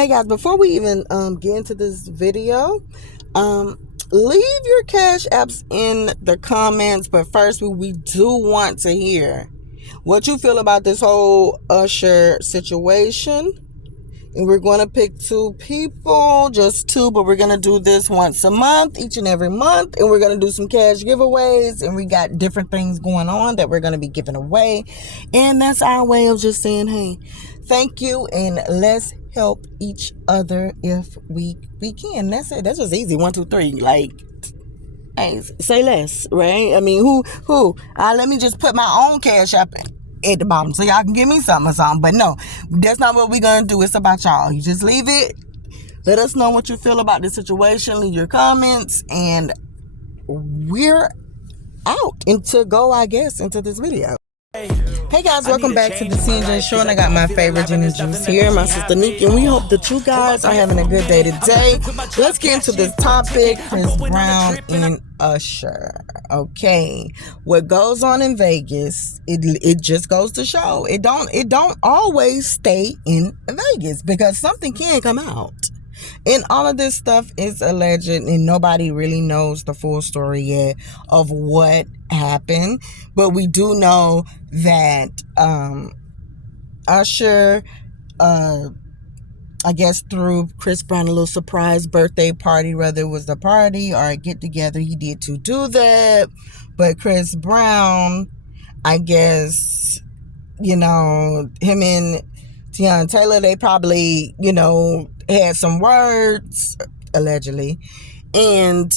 Hey guys, before we even get into this video, leave your cash apps in the comments. But first, we do want to hear what you feel about this whole Usher situation. And we're going to pick two people, just two, but we're going to do this once a month, each and every month. And we're going to do some cash giveaways. And we got different things going on that we're going to be giving away. And that's our way of just saying, hey, thank you. And let's help each other if we can. That's it. That's just easy. 1, 2, 3. Like, hey, say less, right? I mean, who? Let me just put my own cash app at the bottom so y'all can give me something or something. But no, that's not what we're gonna do. It's about y'all. You just leave it. Let us know what you feel about the situation. Leave your comments, and we're out into this video. Hey guys, welcome back to the CNJ Show, and I got my favorite gin and juice here, my sister Nikki, and we hope that you guys are having a good day today. Let's get into this topic, Chris Brown and Usher. Okay, what goes on in Vegas, it just goes to show it don't always stay in Vegas, because something can come out. And all of this stuff is alleged, and nobody really knows the full story yet of what happened. But we do know that Usher, I guess through Chris Brown, a little surprise birthday party, whether it was a party or a get-together, he did to do that. But Chris Brown, I guess, him and Teyana Taylor, they probably, had some words, allegedly, and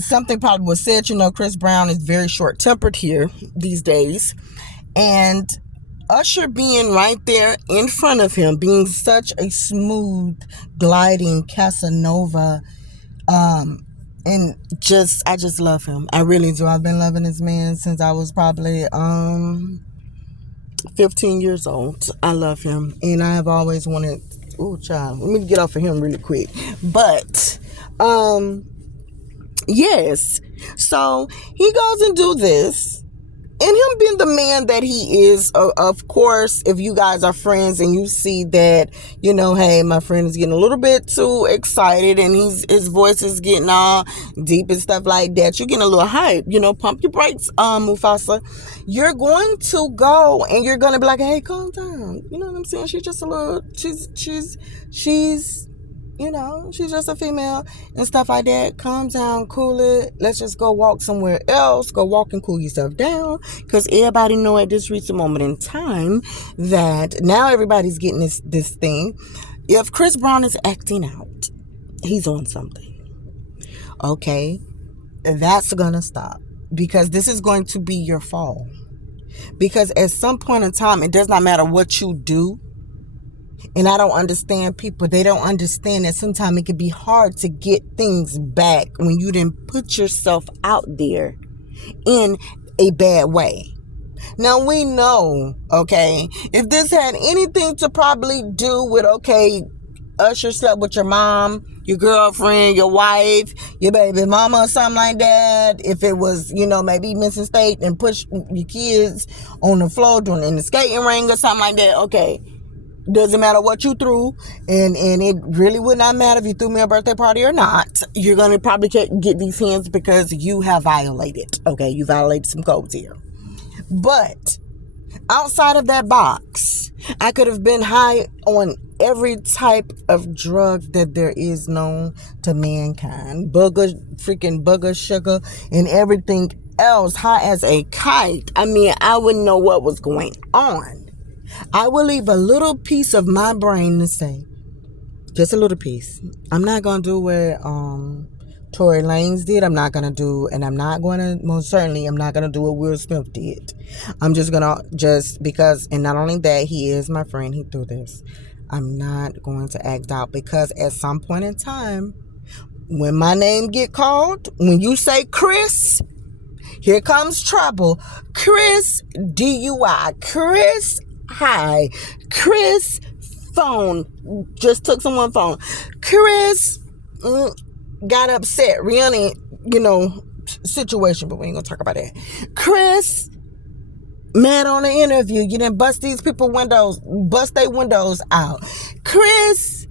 something probably was said. Chris Brown is very short-tempered here these days, and Usher being right there in front of him, being such a smooth, gliding Casanova, and I just love him. I really do. I've been loving this man since I was probably 15 years old. I love him, and I have always wanted. Ooh, child, let me get off of him really quick. But, yes. So, he goes and do this. And him being the man that he is, of course, if you guys are friends and you see that, hey, my friend is getting a little bit too excited and his voice is getting all deep and stuff like that, you're getting a little hype, pump your brakes, Mufasa. You're going to go and you're going to be like, hey, calm down. You know what I'm saying? She's just a little, she's just a female and stuff like that. Calm down, cool it. Let's just go walk somewhere else. Go walk and cool yourself down. Because everybody know at this recent moment in time that now everybody's getting this thing. If Chris Brown is acting out, he's on something. Okay? That's going to stop. Because this is going to be your fall. Because at some point in time, it does not matter what you do. And I don't understand people. They don't understand that sometimes it can be hard to get things back when you didn't put yourself out there in a bad way. Now, we know, okay, if this had anything to probably do with, okay, Usher slept with your mom, your girlfriend, your wife, your baby mama or something like that. If it was, maybe missing state and push your kids on the floor in the skating ring or something like that, okay. Doesn't matter what you threw, and it really would not matter if you threw me a birthday party or not. You're going to probably get these hands because you have violated. Okay, you violated some codes here. But outside of that box, I could have been high on every type of drug that there is known to mankind. Booger, sugar, and everything else, high as a kite. I mean, I wouldn't know what was going on. I will leave a little piece of my brain to say, just a little piece. I'm not going to do what Tory Lanez did. I'm not going to do what Will Smith did. I'm just going to, because, and not only that, he is my friend. He threw this. I'm not going to act out, because at some point in time, when my name get called, when you say Chris, here comes trouble. Chris, DUI. Chris, hi. Chris, phone. Just took someone's phone. Chris got upset. Rihanna, situation, but we ain't gonna talk about that. Chris mad on the interview. You didn't bust their windows out. Chris,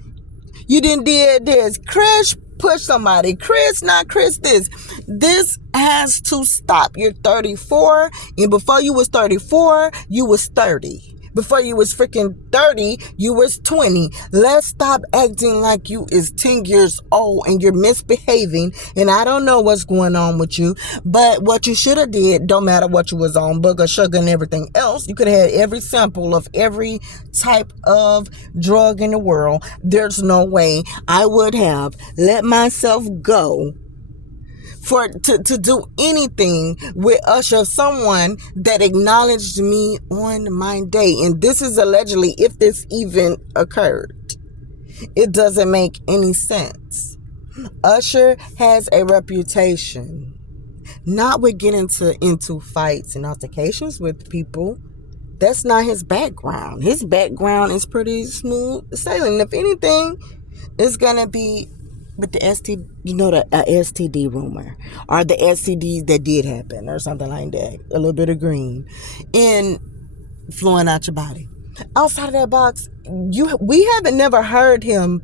you didn't did this. Chris pushed somebody. Chris, not Chris this. This has to stop. You're 34, and before you was 34, you was 30. Before you was freaking 30, you was 20. Let's stop acting like you is 10 years old and you're misbehaving. And I don't know what's going on with you, but what you should have did, don't matter what you was on, booger, sugar, and everything else. You could have had every sample of every type of drug in the world. There's no way I would have let myself go to do anything with Usher, someone that acknowledged me on my day. And this is allegedly, if this even occurred. It doesn't make any sense. Usher has a reputation, not with getting into fights and altercations with people. That's not his background. His background is pretty smooth sailing. If anything, it's gonna be with the STD, the STD rumor, or the STDs that did happen, or something like that. A little bit of green, and flowing out your body. Outside of that box, we haven't never heard him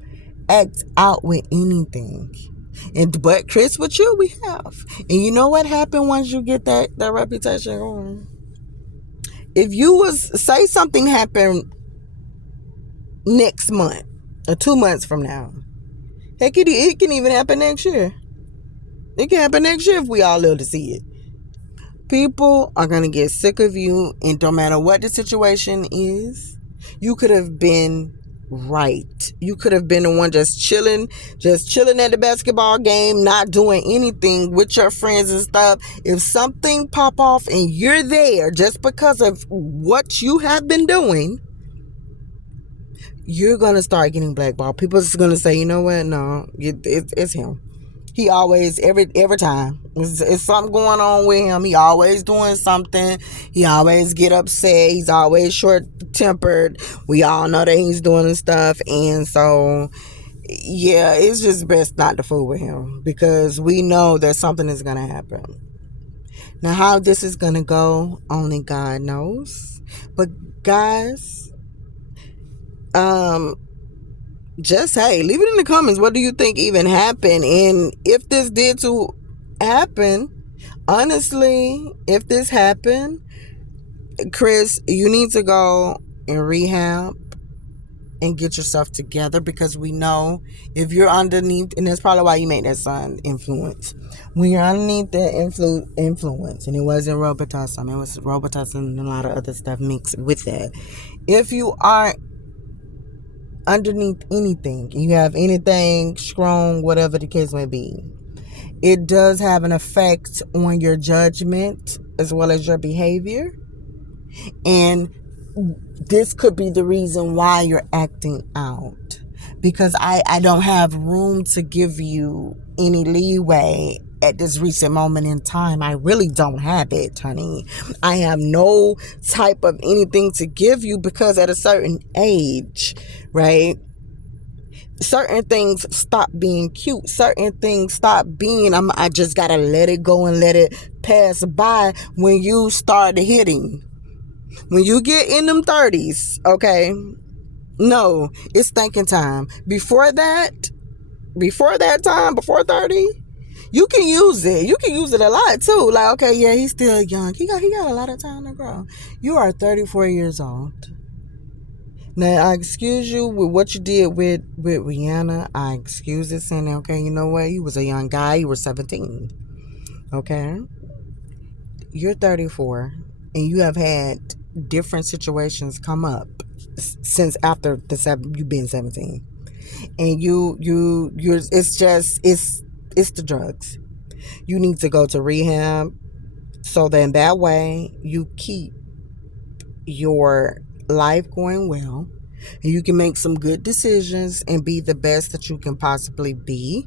act out with anything. But Chris, with you, we have. And you know what happened once you get that reputation going? If you say something happened next month or 2 months from now, heck, it can even happen next year. It can happen next year if we all live to see it. People are going to get sick of you, and don't matter what the situation is, you could have been right. You could have been the one just chilling at the basketball game, not doing anything with your friends and stuff. If something pop off and you're there just because of what you have been doing, you're going to start getting blackballed. People are going to say, you know what? No, it's him. He always, every time, it's something going on with him. He always doing something. He always get upset. He's always short-tempered. We all know that he's doing stuff. And so, yeah, it's just best not to fool with him, because we know that something is going to happen. Now, how this is going to go, only God knows. But, guys, just leave it in the comments. What do you think even happened? And if this did to happen, honestly, if this happened, Chris, you need to go and rehab and get yourself together, because we know if you're underneath, and that's probably why you made that son influence. When you're underneath that influence, and it wasn't Robitussin, it was Robitussin and a lot of other stuff mixed with that. If you aren't underneath anything, you have anything strong, whatever the case may be, it does have an effect on your judgment as well as your behavior. And this could be the reason why you're acting out, because I don't have room to give you any leeway at this recent moment in time. I really don't have it, honey. I have no type of anything to give you, because at a certain age, right, certain things stop being cute. Certain things stop being, I just gotta let it go and let it pass by. When you start hitting, when you get in them 30s, okay, no, it's thinking time. Before that time, before 30, you can use it. You can use it a lot too. Like, okay, yeah, he's still young. He got a lot of time to grow. You are 34 years old. Now, I excuse you with what you did with Rihanna. I excuse it, saying, okay, you know what? You was a young guy. You were 17. Okay? You're 34, and you have had different situations come up since after you've been 17. And you're it's the drugs. You need to go to rehab, so then that way you keep your life going well, and you can make some good decisions and be the best that you can possibly be,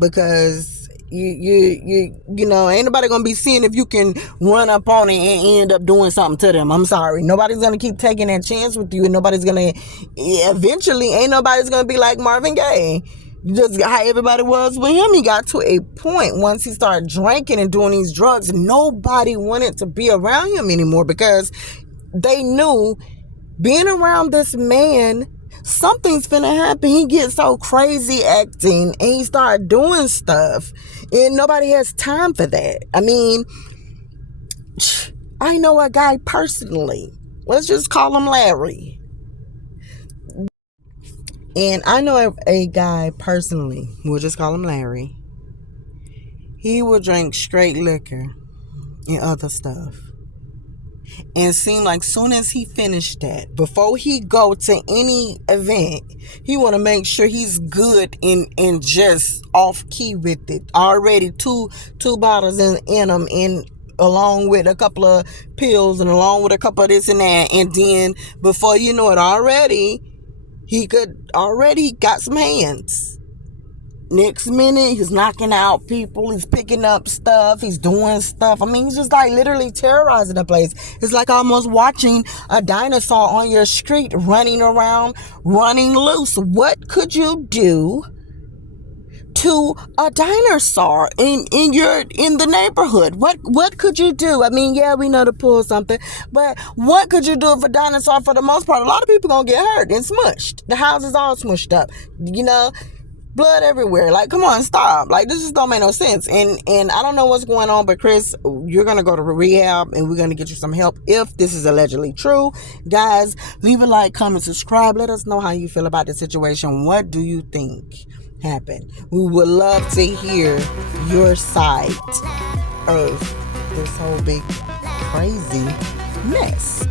because you know, ain't nobody gonna be seeing if you can run up on it and end up doing something to them. I'm sorry, nobody's gonna keep taking that chance with you, and nobody's gonna eventually, ain't nobody's gonna be like Marvin Gaye. Just how everybody was with him. He got to a point once he started drinking and doing these drugs, nobody wanted to be around him anymore, because they knew being around this man Something's finna happen. He gets so crazy acting and he start doing stuff, and nobody has time for that. I mean, I know a guy personally. Let's just call him Larry. And I know a guy personally. We'll just call him Larry. He will drink straight liquor and other stuff. And seem like soon as he finished that, before he go to any event, he want to make sure he's good and just off key with it. Already two bottles in him, and along with a couple of pills and along with a couple of this and that, and then before you know it, he already got some hands. Next minute, he's knocking out people. He's picking up stuff. He's doing stuff. I mean, he's just like literally terrorizing the place. It's like almost watching a dinosaur on your street running around, running loose. What could you do to a dinosaur in the neighborhood? What could you do? I mean, yeah, we know to pull something, but what could you do if a dinosaur? For the most part, a lot of people gonna get hurt and smushed. The house is all smushed up. Blood everywhere. Like, come on, stop. Like, this just don't make no sense. And I don't know what's going on, but Chris, you're gonna go to rehab and we're gonna get you some help if this is allegedly true. Guys, leave a like, comment, subscribe. Let us know how you feel about the situation. What do you think happened? We would love to hear your side of this whole big crazy mess.